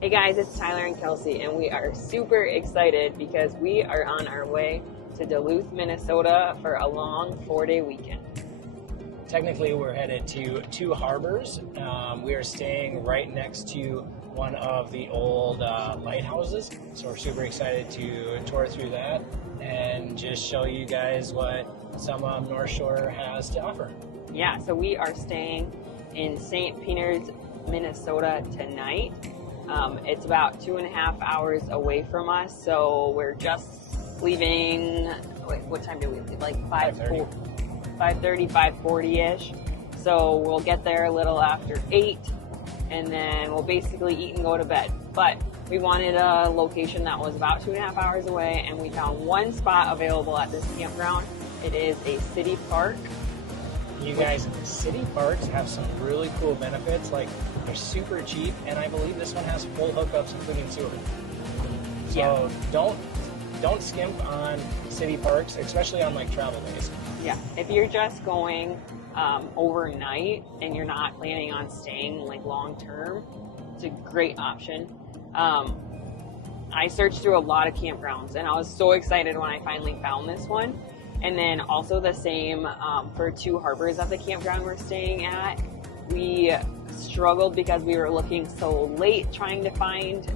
Hey guys, it's Tyler and Kelsey, and we are super excited because we are on our way to Duluth, Minnesota for a long 4-day weekend. Technically, we're headed to two harbors. We are staying right next to one of the old lighthouses, so we're super excited to tour through that and just show you guys what some North Shore has to offer. Yeah, so we are staying in St. Peter's, Minnesota tonight. It's about 2.5 hours away from us, so we're just leaving. Wait, what time do we leave? Like 5:30, 5:40-ish. So we'll get there a little after 8, and then we'll basically eat and go to bed. But we wanted a location that was about 2.5 hours away, and we found one spot available at this campground. It is a city park. You guys, city parks have some really cool benefits. Like, they're super cheap, and I believe this one has full hookups, including sewer. So Yeah. don't skimp on city parks, especially on like travel days. Yeah, if you're just going overnight and you're not planning on staying like long term, it's a great option. I searched through a lot of campgrounds, and I was so excited when I finally found this one. And then also the same for two harbors at the campground we're staying at. We struggled because we were looking so late trying to find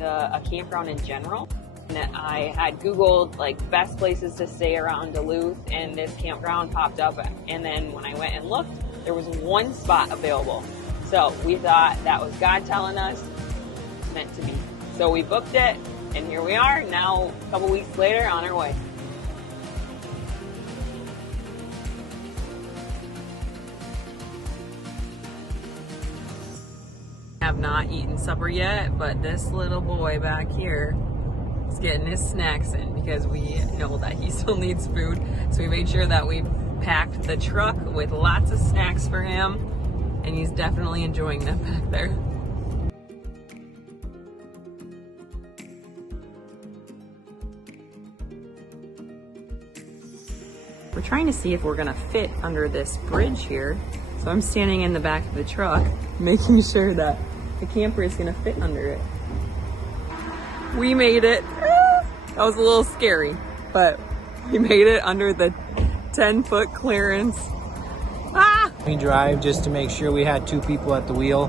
a campground in general. And I had Googled like best places to stay around Duluth, and this campground popped up. And then when I went and looked, there was one spot available. So we thought that was God telling us, meant to be. So we booked it, and here we are now a couple weeks later on our way. Have not eaten supper yet, but this little boy back here is getting his snacks in because we know that he still needs food. So we made sure that we packed the truck with lots of snacks for him, and he's definitely enjoying them back there. We're trying to see if we're gonna fit under this bridge here. So I'm standing in the back of the truck, making sure that the camper is gonna fit under it. We made it. That was a little scary, but we made it under the 10-foot clearance. Ah! We drive just to make sure we had two people at the wheel.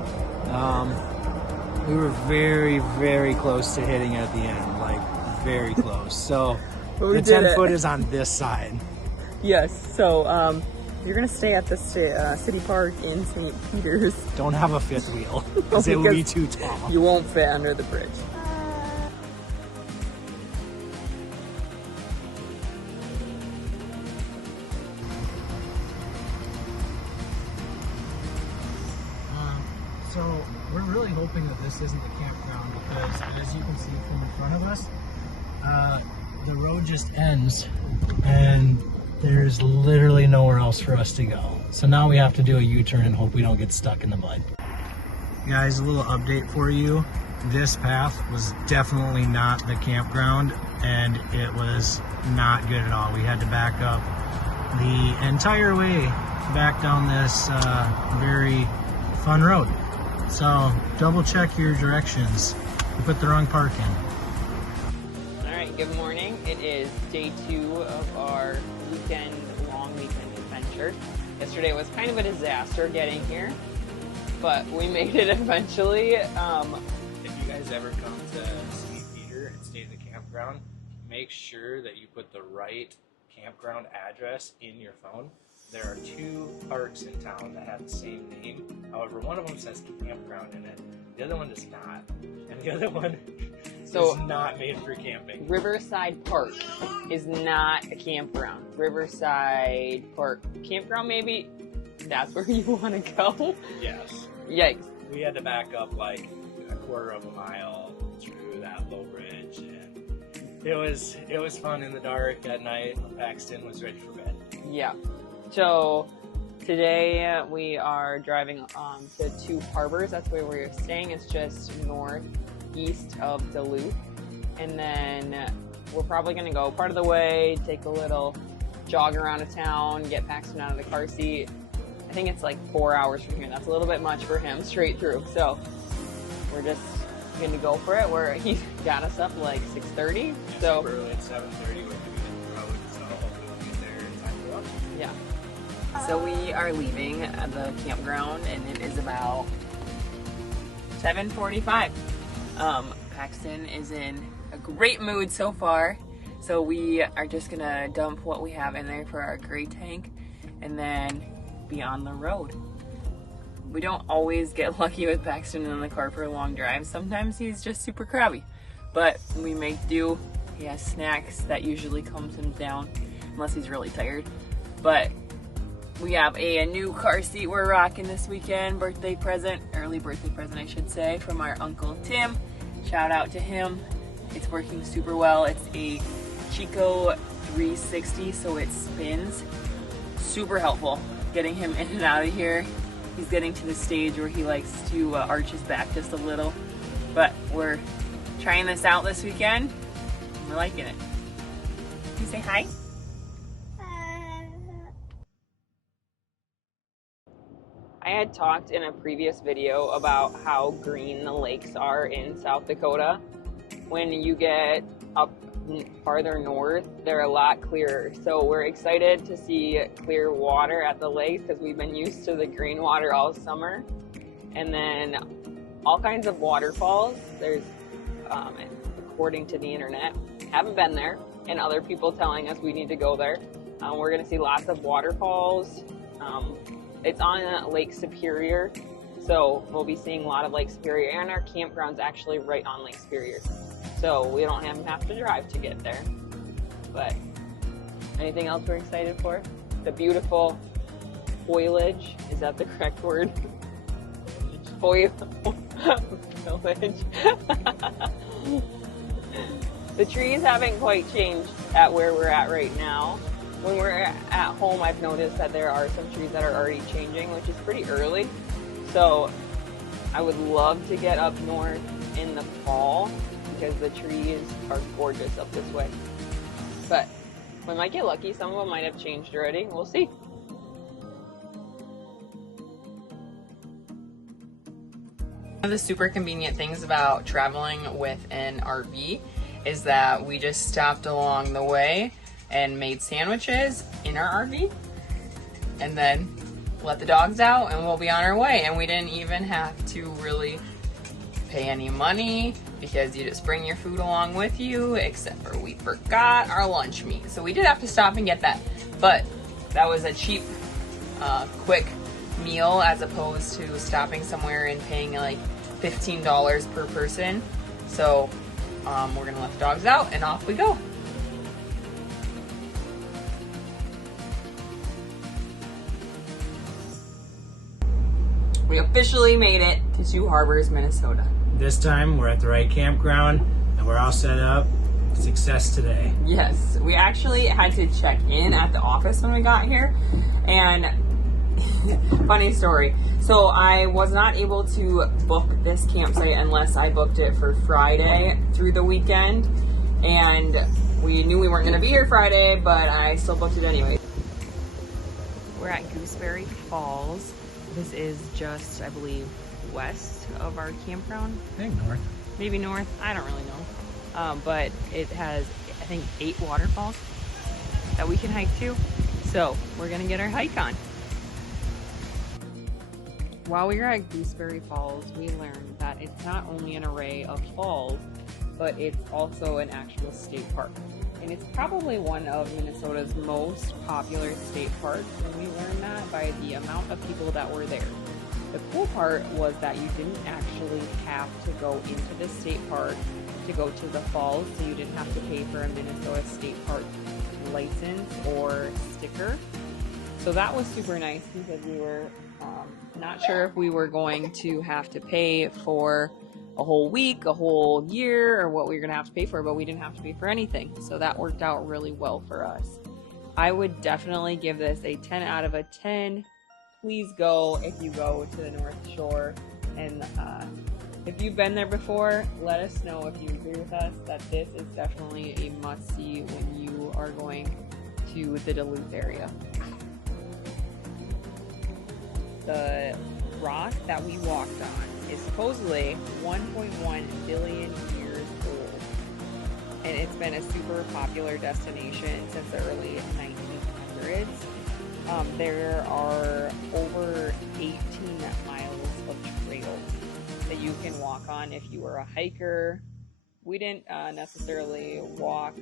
We were very, very close to hitting at the end, like very close. So the 10-foot is on this side. Yes, so you're gonna stay at the city park in St. Peter's. Don't have a fifth wheel, because it would be too tall. You won't fit under the bridge. So we're really hoping that this isn't the campground, because as you can see from in front of us, the road just ends and there's literally nowhere else for us to go. So now we have to do a U-turn and hope we don't get stuck in the mud. Guys, a little update for you. This path was definitely not the campground, and it was not good at all. We had to back up the entire way back down this very fun road. So double check your directions. You put the wrong park in. All right, good morning. It is day 2 of our long weekend adventure. Yesterday was kind of a disaster getting here, but we made it eventually. If you guys ever come to St. Peter and stay at the campground, make sure that you put the right campground address in your phone. There are 2 parks in town that have the same name. However, one of them says campground in it. The other one does not. And the other one is not made for camping. Riverside Park is not a campground. Riverside Park campground, maybe? That's where you want to go? Yes. Yikes. We had to back up like a quarter of a mile through that low bridge, and it was fun in the dark at night. Paxton was ready for bed. Yeah. So today we are driving to two harbors. That's where we're staying. It's just northeast of Duluth. And then we're probably going to go part of the way, take a little jog around a town, get Paxton out of the car seat. I think it's like 4 hours from here. That's a little bit much for him straight through. So we're just going to go for it. Where he got us up like 6:30. Yeah, So super early at 7:30 when we hit the road, so hopefully we'll get there in time to go. yeah. So we are leaving the campground, and it is about 7:45. Paxton is in a great mood so far. So we are just gonna dump what we have in there for our gray tank and then be on the road. We don't always get lucky with Paxton in the car for long drives. Sometimes he's just super crabby, but we make do. He has snacks that usually calms him down unless he's really tired. But we have a new car seat we're rocking this weekend. Birthday present, early birthday present I should say, from our Uncle Tim. Shout out to him. It's working super well. It's a Chico 360, so it spins. Super helpful getting him in and out of here. He's getting to the stage where he likes to arch his back just a little. But we're trying this out this weekend. We're liking it. Can you say hi? I had talked in a previous video about how green the lakes are in South Dakota. When you get up farther north, they're a lot clearer. So we're excited to see clear water at the lakes because we've been used to the green water all summer. And then all kinds of waterfalls. There's, according to the internet, haven't been there, and other people telling us we need to go there. We're gonna see lots of waterfalls. It's on Lake Superior, so we'll be seeing a lot of Lake Superior, and our campground's actually right on Lake Superior. So we don't have to drive to get there. But anything else we're excited for? The beautiful foliage, is that the correct word? Foliage. The trees haven't quite changed at where we're at right now. When we're at home, I've noticed that there are some trees that are already changing, which is pretty early. So I would love to get up north in the fall because the trees are gorgeous up this way. But we might get lucky. Some of them might have changed already. We'll see. One of the super convenient things about traveling with an RV is that we just stopped along the way and made sandwiches in our RV and then let the dogs out and we'll be on our way. And we didn't even have to really pay any money because you just bring your food along with you, except for we forgot our lunch meat. So we did have to stop and get that, but that was a cheap, quick meal as opposed to stopping somewhere and paying like $15 per person. So we're gonna let the dogs out and off we go. We officially made it to Two Harbors, Minnesota. This time we're at the right campground and we're all set up. Success today. Yes, we actually had to check in at the office when we got here, and funny story. So I was not able to book this campsite unless I booked it for Friday through the weekend, and we knew we weren't going to be here Friday, but I still booked it anyway. We're at Gooseberry Falls. This is just, I believe, west of our campground. I think north. Maybe north, I don't really know. But it has, I think, 8 waterfalls that we can hike to. So we're gonna get our hike on. While we were at Gooseberry Falls, we learned that it's not only an array of falls, but it's also an actual state park. And it's probably one of Minnesota's most popular state parks, and we learned that by the amount of people that were there. The cool part was that you didn't actually have to go into the state park to go to the falls, so you didn't have to pay for a Minnesota State Park license or sticker. So that was super nice because we were not sure if we were going to have to pay for a whole week, a whole year, or what we were going to have to pay for, but we didn't have to pay for anything. So that worked out really well for us. I would definitely give this a 10 out of a 10. Please go if you go to the North Shore, and if you've been there before, let us know if you agree with us that this is definitely a must-see when you are going to the Duluth area. The rock that we walked on is supposedly 1.1 It's been a super popular destination since the early 1900s. There are over 18 miles of trails that you can walk on if you are a hiker. We didn't necessarily walk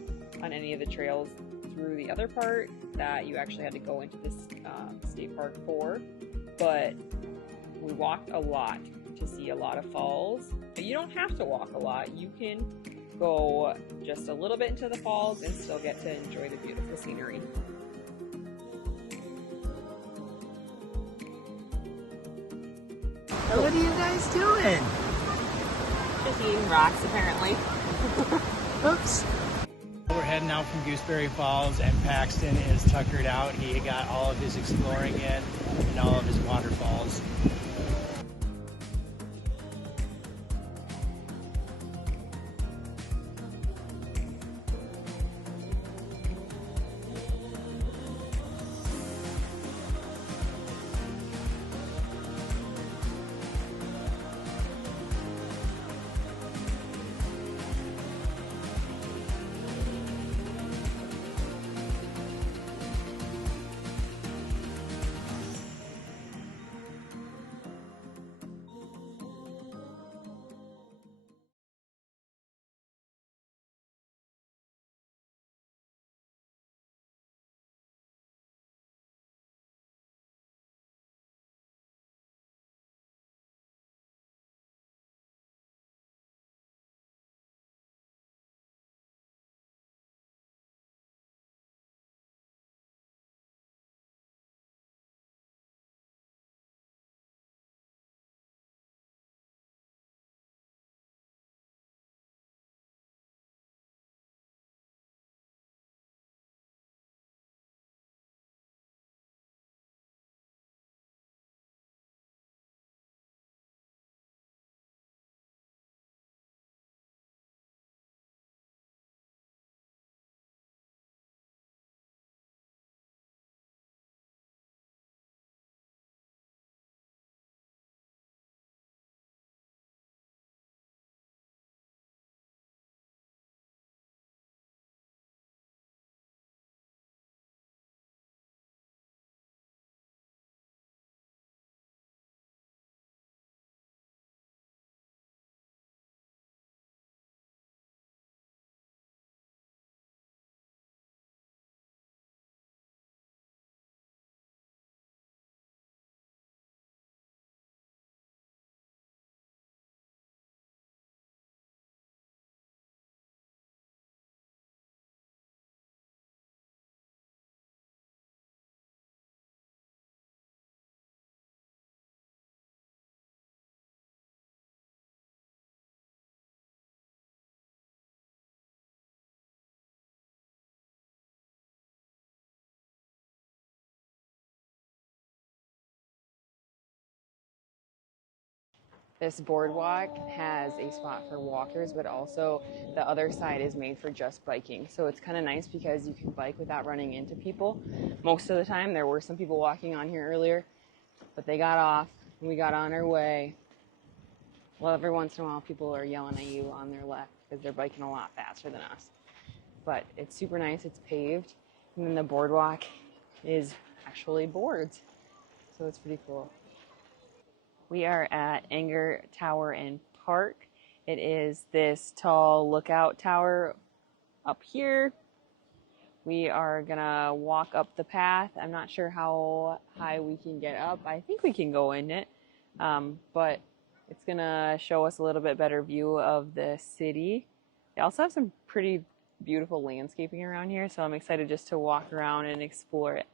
on any of the trails through the other part that you actually had to go into this state park for, but we walked a lot to see a lot of falls. But you don't have to walk a lot. You can go just a little bit into the falls and still get to enjoy the beautiful scenery. What are you guys doing? Just eating rocks, apparently. Oops. We're heading out from Gooseberry Falls, and Paxton is tuckered out. He got all of his exploring in and all of his waterfalls. This boardwalk has a spot for walkers, but also the other side is made for just biking. So it's kind of nice because you can bike without running into people. Most of the time, there were some people walking on here earlier, but they got off and we got on our way. Well, every once in a while, people are yelling at you on their left because they're biking a lot faster than us. But it's super nice. It's paved. And then the boardwalk is actually boards. So it's pretty cool. We are at Anger Tower and Park. It is this tall lookout tower up here. We are gonna walk up the path. I'm not sure how high we can get up. I think we can go in it, but it's gonna show us a little bit better view of the city. They also have some pretty beautiful landscaping around here, so I'm excited just to walk around and explore it.